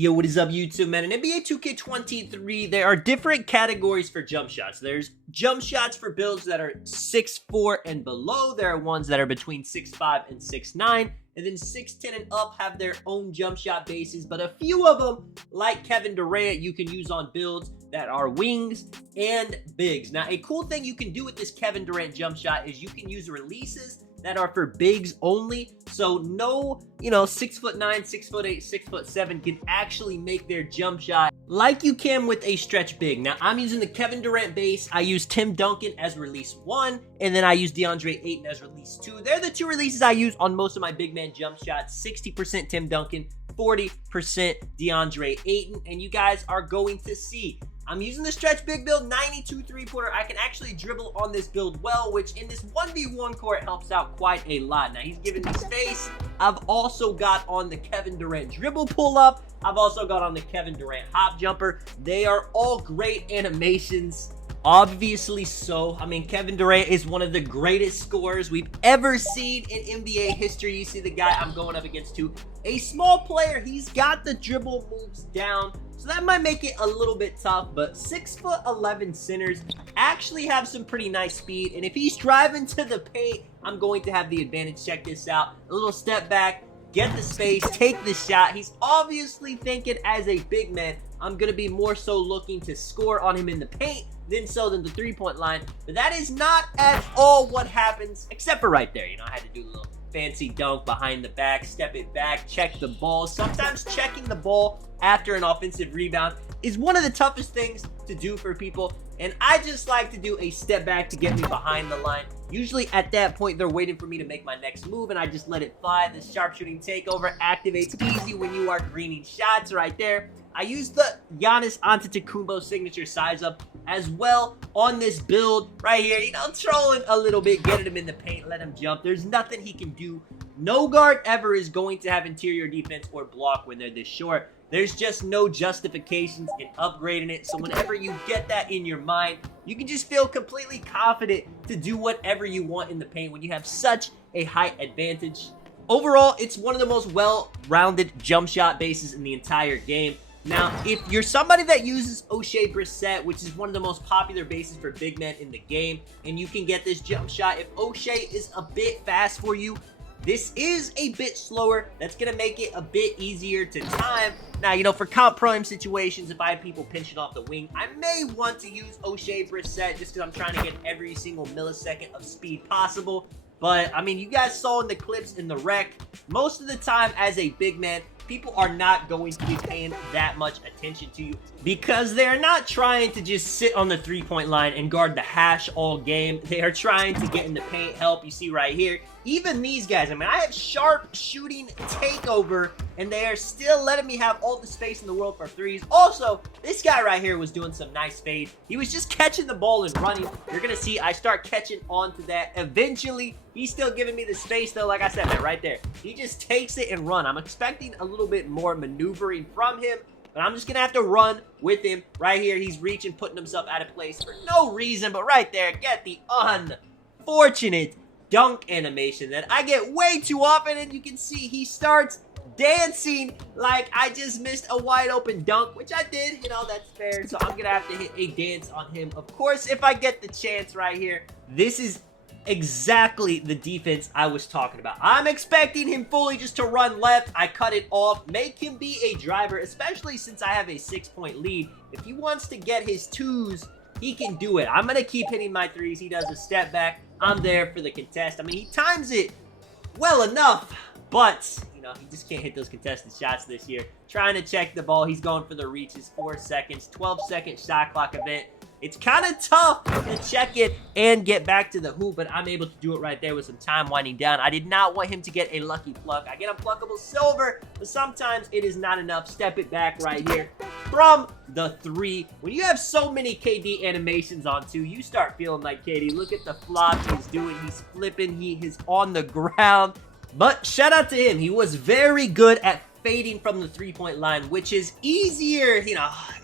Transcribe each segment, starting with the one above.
Yo, what is up, YouTube, man? In NBA 2K23, there are different categories for jump shots. There's jump shots for builds that are 6'4" and below. There are ones that are between 6'5" and 6'9", and then 6'10" and up have their own jump shot bases. But a few of them, like Kevin Durant, you can use on builds that are wings and bigs. Now, a cool thing you can do with this Kevin Durant jump shot is you can use releases that are for bigs only, so no, 6'9", 6'8", 6'7" can actually make their jump shot like you can with a stretch big. Now, I'm using the Kevin Durant base. I use Tim Duncan as release 1, and then I use DeAndre Ayton as release 2. They're the two releases I use on most of my big man jump shots. 60% Tim Duncan, 40% DeAndre Ayton, and you guys are going to see. I'm using the stretch big build, 92 3-pointer. I can actually dribble on this build well, which in this 1v1 court helps out quite a lot. Now, he's giving me space. I've also got on the Kevin Durant dribble pull-up. I've also got on the Kevin Durant hop jumper. They are all great animations. Obviously so. I mean, Kevin Durant is one of the greatest scorers we've ever seen in NBA history. You see the guy I'm going up against too. A small player. He's got the dribble moves down, so that might make it a little bit tough, but 6'11" centers actually have some pretty nice speed, and if he's driving to the paint, I'm going to have the advantage. Check this out. A little step back, get the space, take the shot. He's obviously thinking as a big man, I'm going to be more so looking to score on him in the paint than the three-point line, but that is not at all what happens, except for right there. I had to do a little fancy dunk behind the back, step it back, check the ball. Sometimes checking the ball after an offensive rebound is one of the toughest things to do for people, and I just like to do a step back to get me behind the line. Usually at that point, they're waiting for me to make my next move, and I just let it fly. The sharpshooting takeover activates easy when you are greening shots right there. I use the Giannis Antetokounmpo signature size up as well on this build right here. Trolling a little bit, getting him in the paint, let him jump. There's nothing he can do. No guard ever is going to have interior defense or block when they're this short. There's just no justifications in upgrading it. So whenever you get that in your mind, you can just feel completely confident to do whatever you want in the paint when you have such a height advantage. Overall, it's one of the most well-rounded jump shot bases in the entire game. Now, if you're somebody that uses Oshae Brissett, which is one of the most popular bases for big men in the game, and you can get this jump shot, if Oshae is a bit fast for you, this is a bit slower. That's going to make it a bit easier to time. Now, for comp prime situations, if I have people pinching off the wing, I may want to use Oshae Brissett just because I'm trying to get every single millisecond of speed possible. But, I mean, you guys saw in the clips in the rec, most of the time as a big man, people are not going to be paying that much attention to you because they're not trying to just sit on the three-point line and guard the hash all game. They are trying to get in the paint, help. You see right here, even these guys, I mean, I have sharp shooting takeover, and they are still letting me have all the space in the world for threes. Also, this guy right here was doing some nice fade. He was just catching the ball and running. You're going to see I start catching onto that. Eventually, he's still giving me the space, though. Like I said, man, right there. He just takes it and run. I'm expecting a little bit more maneuvering from him, but I'm just going to have to run with him. Right here, he's reaching, putting himself out of place for no reason, but right there, get the unfortunate dunk animation that I get way too often, and you can see he starts dancing like I just missed a wide open dunk, which I did. That's fair. So I'm going to have to hit a dance on him, of course, if I get the chance right here. This is exactly the defense I was talking about. I'm expecting him fully just to run left. I cut it off, make him be a driver, especially since I have a 6-point lead. If he wants to get his twos, he can do it. I'm going to keep hitting my threes. He does a step back. I'm there for the contest. I mean, he times it well enough, but, he just can't hit those contested shots this year. Trying to check the ball. He's going for the reaches. 4 seconds. 12-second shot clock event. It's kind of tough to check it and get back to the hoop, but I'm able to do it right there with some time winding down. I did not want him to get a lucky pluck. I get unpluckable silver, but sometimes it is not enough. Step it back right here from the 3. When you have so many KD animations on 2, you start feeling like KD. Look at the flop he's doing. He's flipping. He is on the ground. But shout out to him. He was very good at fading from the three-point line, which is easier.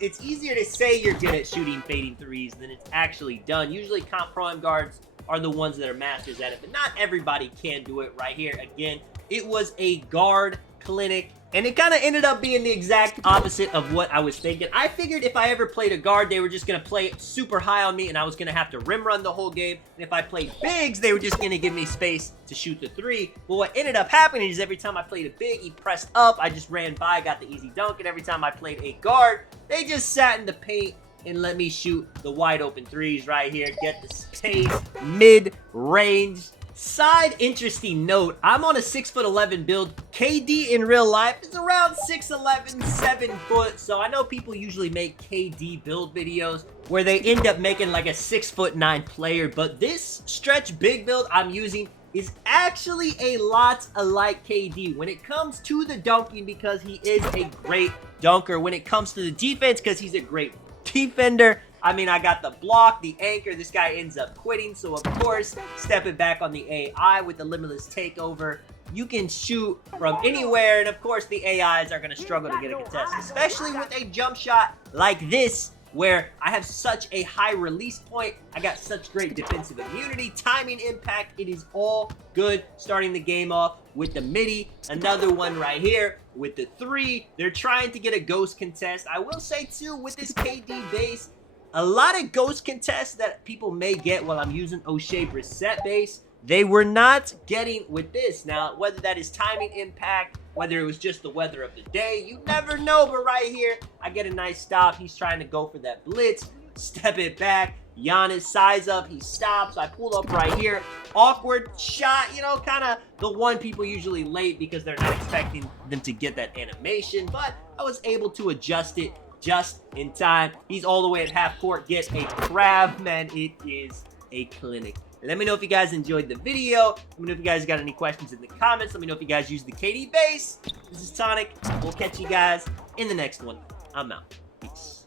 It's easier to say you're good at shooting fading threes than it's actually done. Usually comp prime guards are the ones that are masters at it, but not everybody can do it. Right here, again, it was a guard clinic And it kind of ended up being the exact opposite of what I was thinking. I figured if I ever played a guard, they were just going to play super high on me, and I was going to have to rim run the whole game. And if I played bigs, they were just going to give me space to shoot the three. But what ended up happening is every time I played a big, he pressed up, I just ran by, got the easy dunk. And every time I played a guard, they just sat in the paint and let me shoot the wide open threes right here. Get the space, mid-range. Side interesting note, I'm on a 6'11" build. KD in real life is around 6'11", 7 foot. So I know people usually make KD build videos where they end up making like a 6'9" player. But this stretch big build I'm using is actually a lot alike KD when it comes to the dunking, because he is a great dunker. When it comes to the defense, because he's a great defender. I mean, I got the block, the anchor. This guy ends up quitting. So, of course, stepping back on the AI with the limitless takeover. You can shoot from anywhere. And, of course, the AIs are going to struggle to get a contest, especially with a jump shot like this, where I have such a high release point. I got such great defensive immunity, timing, impact. It is all good starting the game off with the midi. Another one right here with the three. They're trying to get a ghost contest. I will say, too, with this KD base, a lot of ghost contests that people may get while I'm using O'Shea Brissett base, they were not getting with this. Now, whether that is timing, impact, whether it was just the weather of the day, you never know. But right here, I get a nice stop. He's trying to go for that blitz. Step it back. Giannis size up. He stops. I pull up right here. Awkward shot. You know, kind of the one people usually late because they're not expecting them to get that animation. But I was able to adjust it just in time. He's all the way at half court. Get a crab, man. It is a clinic. Let me know if you guys enjoyed the video. Let me know if you guys got any questions in the comments. Let me know if you guys use the KD base. This is Tonic. We'll catch you guys in the next one. I'm out. Peace.